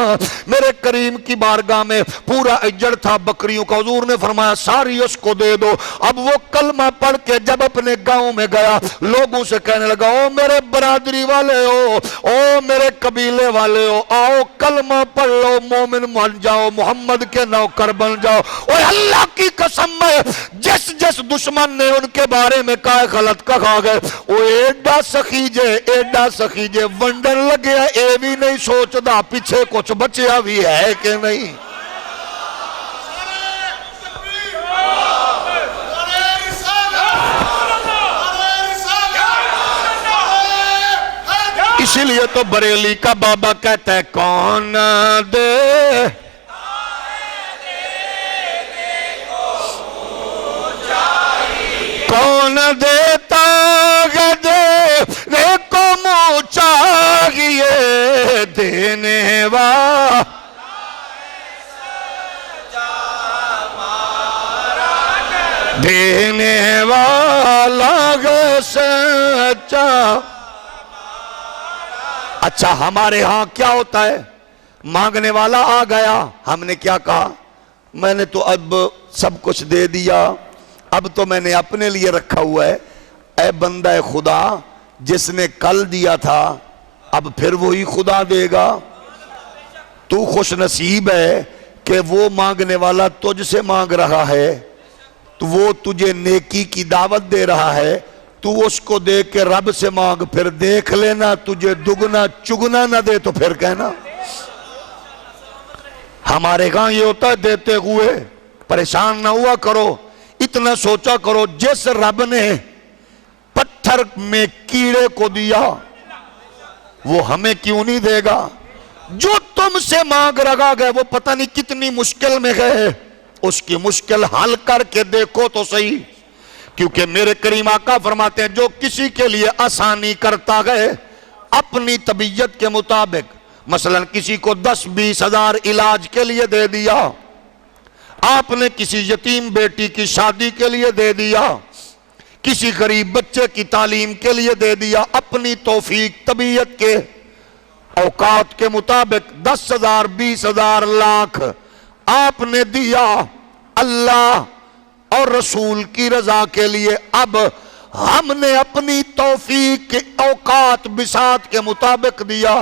میرے کریم کی بارگاہ میں پورا اجڑ تھا بکریوں کا، حضور نے فرمایا ساری اس کو دے دو۔ اب وہ کلمہ پڑھ کے جب اپنے گاؤں میں گیا لوگوں سے کہنے لگا او میرے برادری والے ہو، او میرے قبیلے والے ہو، آؤ کلمہ پڑھ لو، مومن بن جاؤ، محمد کے نوکر بن جاؤ۔ اور اللہ کی قسم ہے جس جس دشمن نے ان کے بارے میں کہا غلط کہا گئے، وہ ایڈا سخی جے ایڈا سخی جے ونڈن لگیا، اے بھی نہیں سوچدا پیچھے کچھ بچیا بھی ہے کہ نہیں۔ اسی لیے تو بریلی کا بابا کہتا ہے کون دے کون دیتا ہے دینے کو منہ چاہیے دینے والا دینے والا ہے سچا۔ اچھا ہمارے ہاں کیا ہوتا ہے، مانگنے والا آ گیا، ہم نے کیا کہا، میں نے تو اب سب کچھ دے دیا، اب تو میں نے اپنے لیے رکھا ہوا ہے۔ اے بندہ خدا جس نے کل دیا تھا اب پھر وہی خدا دے گا۔ تو خوش نصیب ہے کہ وہ مانگنے والا تجھ سے مانگ رہا ہے، تو وہ تجھے نیکی کی دعوت دے رہا ہے، تو اس کو دیکھ کے رب سے مانگ، پھر دیکھ لینا تجھے دگنا چگنا نہ دے تو پھر کہنا۔ ہمارے ہاں یہ ہوتا ہے دیتے ہوئے پریشان نہ ہوا کرو، اتنا سوچا کرو جس رب نے پتھر میں کیڑے کو دیا وہ ہمیں کیوں نہیں دے گا؟ جو تم سے مانگ رہا گئے وہ پتہ نہیں کتنی مشکل میں گئے، اس کی مشکل حل کر کے دیکھو تو صحیح، کیونکہ میرے کریم آقا فرماتے ہیں جو کسی کے لیے آسانی کرتا گئے اپنی طبیعت کے مطابق، مثلا کسی کو 10-20 ہزار علاج کے لیے دے دیا، آپ نے کسی یتیم بیٹی کی شادی کے لیے دے دیا، کسی غریب بچے کی تعلیم کے لیے دے دیا، اپنی توفیق طبیعت کے اوقات کے مطابق 10,000 20,000 لاکھ آپ نے دیا اللہ اور رسول کی رضا کے لیے۔ اب ہم نے اپنی توفیق کے اوقات بساط کے مطابق دیا،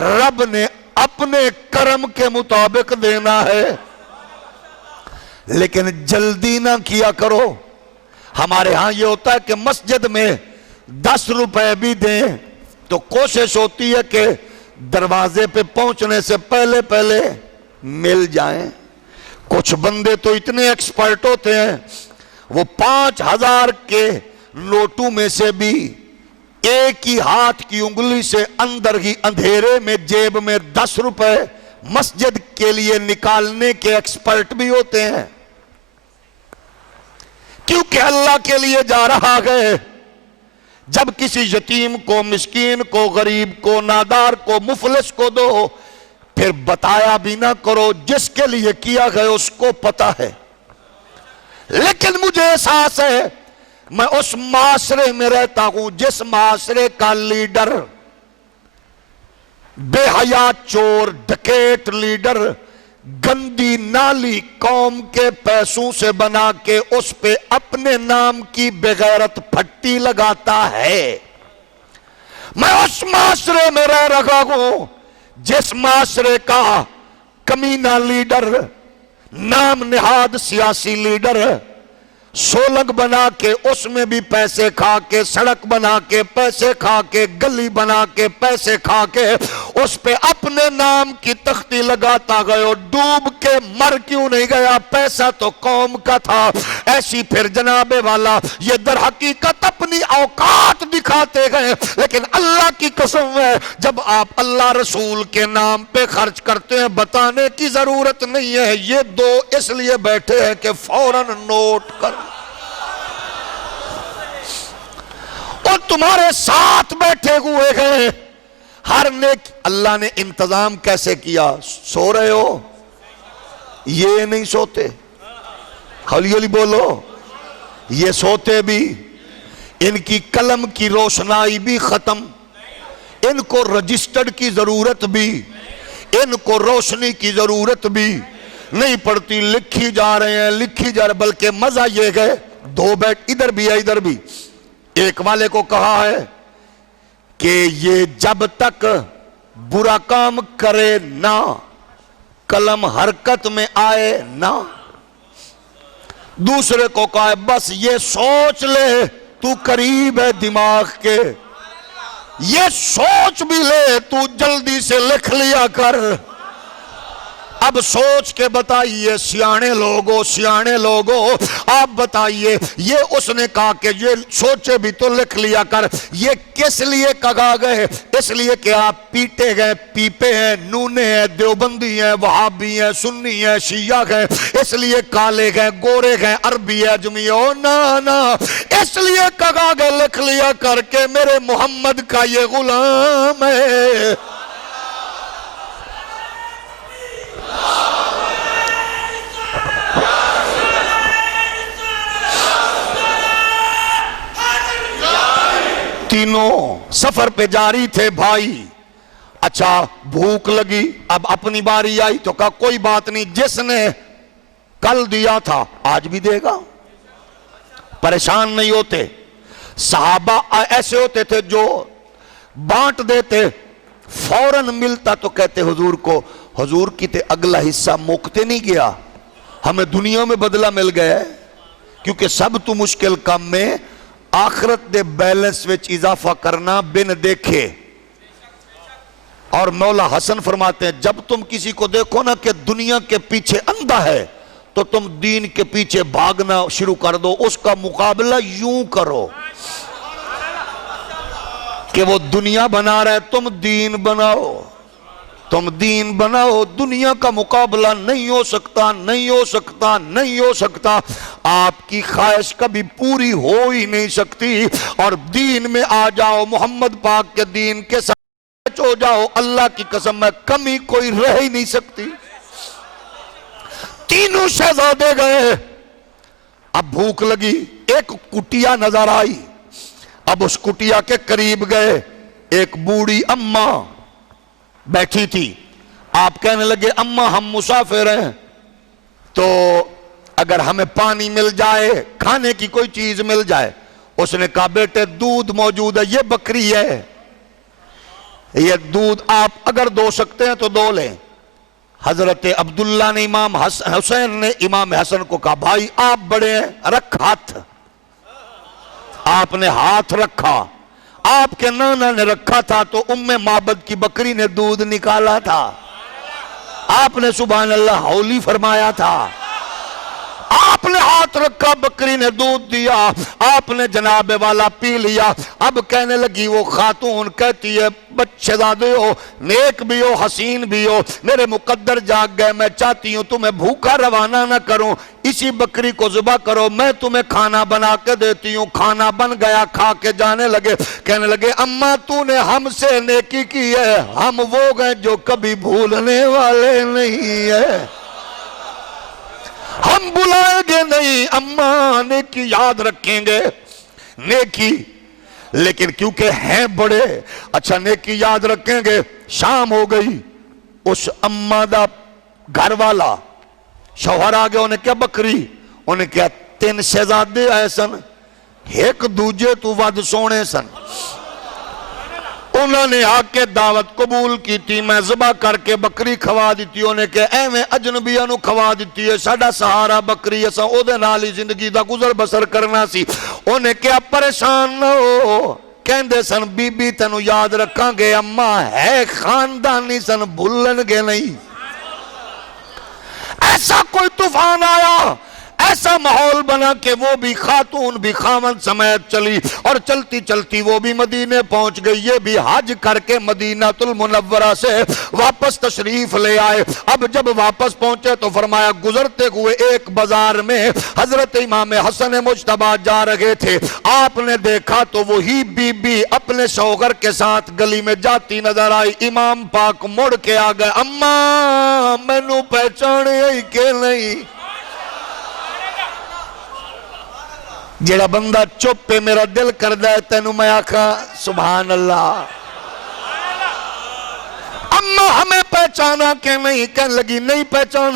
رب نے اپنے کرم کے مطابق دینا ہے، لیکن جلدی نہ کیا کرو۔ ہمارے ہاں یہ ہوتا ہے کہ مسجد میں 10 روپے بھی دیں تو کوشش ہوتی ہے کہ دروازے پہ پہنچنے سے پہلے پہلے مل جائیں۔ کچھ بندے تو اتنے ایکسپرٹ ہوتے ہیں، وہ 5,000 کے نوٹوں میں سے بھی ایک ہی ہاتھ کی انگلی سے اندر ہی اندھیرے میں جیب میں 10 روپے مسجد کے لیے نکالنے کے ایکسپرٹ بھی ہوتے ہیں، کیونکہ اللہ کے لیے جا رہا ہے۔ جب کسی یتیم کو، مسکین کو، غریب کو، نادار کو، مفلس کو دو، پھر بتایا بھی نہ کرو، جس کے لیے کیا گیا اس کو پتا ہے۔ لیکن مجھے احساس ہے میں اس معاشرے میں رہتا ہوں جس معاشرے کا لیڈر بے حیا چور ڈکیٹ لیڈر گندی نالی قوم کے پیسوں سے بنا کے اس پہ اپنے نام کی بغیرت پھٹی لگاتا ہے۔ میں اس معاشرے میں رہ رہا ہوں جس معاشرے کا کمینہ لیڈر، نام نہاد سیاسی لیڈر سولنگ بنا کے اس میں بھی پیسے کھا کے، سڑک بنا کے پیسے کھا کے، گلی بنا کے پیسے کھا کے اس پہ اپنے نام کی تختی لگاتا گیا، ڈوب کے مر کیوں نہیں گیا؟ پیسہ تو قوم کا تھا۔ ایسی پھر جناب والا یہ در حقیقت اپنی اوقات دکھاتے گئے، لیکن اللہ کی قسم ہے جب آپ اللہ رسول کے نام پہ خرچ کرتے ہیں بتانے کی ضرورت نہیں ہے۔ یہ دو اس لیے بیٹھے ہیں کہ فوراً نوٹ کر، اور تمہارے ساتھ بیٹھے ہوئے ہیں ہر نیک۔ اللہ نے انتظام کیسے کیا؟ سو رہے ہو؟ یہ نہیں سوتے، ہولی ہولی بولو، یہ سوتے بھی، ان کی قلم کی روشنائی بھی ختم، ان کو رجسٹرڈ کی ضرورت بھی، ان کو روشنی کی ضرورت بھی نہیں پڑتی، لکھی جا رہے ہیں، لکھی جا رہے ہیں۔ بلکہ مزہ یہ گئے دو بیٹھ ادھر بھی ہے ادھر بھی، ایک والے کو کہا ہے کہ یہ جب تک برا کام کرے نہ، قلم حرکت میں آئے نہ۔ دوسرے کو کہا ہے بس یہ سوچ لے تو قریب ہے دماغ کے، یہ سوچ بھی لے تو جلدی سے لکھ لیا کر۔ اب سوچ کے بتائیے سیانے لوگوں آپ بتائیے، یہ اس نے کہا کہ یہ سوچے بھی تو لکھ لیا کر، یہ کس لیے کہا گئے؟ اس لیے کہ آپ پیٹے گئے، پیپے ہیں، نونے ہیں، دیوبندی ہیں، وہابی ہیں، سنی ہیں، شیعہ ہیں، اس لیے کالے گئے، گورے گئے، عربی ہے، اجمی ہو نا، اس لیے کہا گئے لکھ لیا کر کے میرے محمد کا یہ غلام ہے۔ تینوں سفر پہ جاری تھے بھائی، اچھا بھوک لگی، اب اپنی باری آئی تو کہا کوئی بات نہیں، جس نے کل دیا تھا آج بھی دے گا، پریشان نہیں ہوتے۔ صحابہ ایسے ہوتے تھے جو بانٹ دیتے، فوراً ملتا تو کہتے حضور کو، حضور کی تے اگلا حصہ موکتے نہیں گیا، ہمیں دنیا میں بدلہ مل گیا ہے، کیونکہ سب تو مشکل کام میں آخرت دے بیلنس وچ اضافہ کرنا بن دیکھے۔ اور مولا حسن فرماتے ہیں جب تم کسی کو دیکھو نا کہ دنیا کے پیچھے اندھا ہے تو تم دین کے پیچھے بھاگنا شروع کر دو، اس کا مقابلہ یوں کرو کہ وہ دنیا بنا رہے تم دین بناؤ، تم دین بناؤ، دنیا کا مقابلہ نہیں ہو سکتا، نہیں ہو سکتا، نہیں ہو سکتا، آپ کی خواہش کبھی پوری ہو ہی نہیں سکتی۔ اور دین میں آ جاؤ، محمد پاک کے دین کے ساتھ سچ ہو جاؤ اللہ کی قسم میں کمی کوئی رہ ہی نہیں سکتی. تینوں شہزادے گئے. اب بھوک لگی, ایک کٹیا نظر آئی. اب اس کٹیا کے قریب گئے, ایک بوڑھی اماں بیٹھی تھی. آپ کہنے لگے اماں ہم مسافر ہیں, تو اگر ہمیں پانی مل جائے, کھانے کی کوئی چیز مل جائے. اس نے کہا بیٹے دودھ موجود ہے, یہ بکری ہے, یہ دودھ آپ اگر دو سکتے ہیں تو دو لیں. حضرت عبداللہ نے امام حسین نے امام حسن کو کہا بھائی آپ بڑے ہیں, رکھ ہاتھ. آپ نے ہاتھ رکھا. آپ کے نانا نے رکھا تھا تو معبد کی بکری نے دودھ نکالا تھا. آپ نے سبحان اللہ ہولی فرمایا تھا. آپ نے ہاتھ رکھا, بکری نے دودھ دیا, آپ نے جناب والا پی لیا. اب کہنے لگی وہ خاتون, کہتی ہے بچے زادے ہو, نیک بھی ہو, حسین بھی ہو, میرے مقدر جاگ گئے, میں چاہتی ہوں تمہیں بھوکا روانہ نہ کروں, اسی بکری کو ذبح کرو, میں تمہیں کھانا بنا کے دیتی ہوں. کھانا بن گیا, کھا کے جانے لگے. کہنے لگے اماں تو نے ہم سے نیکی کی ہے, ہم وہ گئے جو کبھی بھولنے والے نہیں ہے, ہم بلائیں گے نہیں. اماں نیکی یاد رکھیں گے, نیکی, لیکن کیونکہ ہیں بڑے, اچھا نیکی یاد رکھیں گے. شام ہو گئی, اس اماں دا گھر والا شوہر آگے, انہیں کیا بکری, انہیں کیا 3 شہزادے آئے سن, ایک دوجے تو ود سونے سن. انہوں نے آ کے دعوت قبول کی تھی, میں ذبح کر کے بکری کھوا دیتی. انہیں کہ ایویں اجنبیاں نو کھوا دیتی ہے, ساڈا سہارا بکری, اساں او دے نال ہی زندگی دا گزر بسر کرنا سی. انہیں کیا پریشان نہ ہو, کہندے سن بی بی تینو یاد رکھاں گے, اماں ہے خاندانی سن, بھولن گے نہیں. ایسا کوئی طوفان آیا, ایسا ماحول بنا کہ وہ بھی خاتون بھی خاوند سمیت چلی, اور چلتی چلتی وہ بھی مدینے پہنچ گئی. یہ بھی حج کر کے مدینہ المنورہ سے واپس تشریف لے آئے. اب جب واپس پہنچے تو فرمایا گزرتے ہوئے ایک بازار میں حضرت امام حسن مجتبیٰ جا رہے تھے. آپ نے دیکھا تو وہی بی بی اپنے شوہر کے ساتھ گلی میں جاتی نظر آئی. امام پاک مڑ کے آ گئے, اماں مینوں پہچانے ہی کہ نہیں. جیڑا بندہ چپ پہ میرا دل کردہ ہے, تینوں میں آکھا سبحان اللہ. اماں ہمیں پہچانا کہ نہیں, کہنے لگی نہیں پہچانا.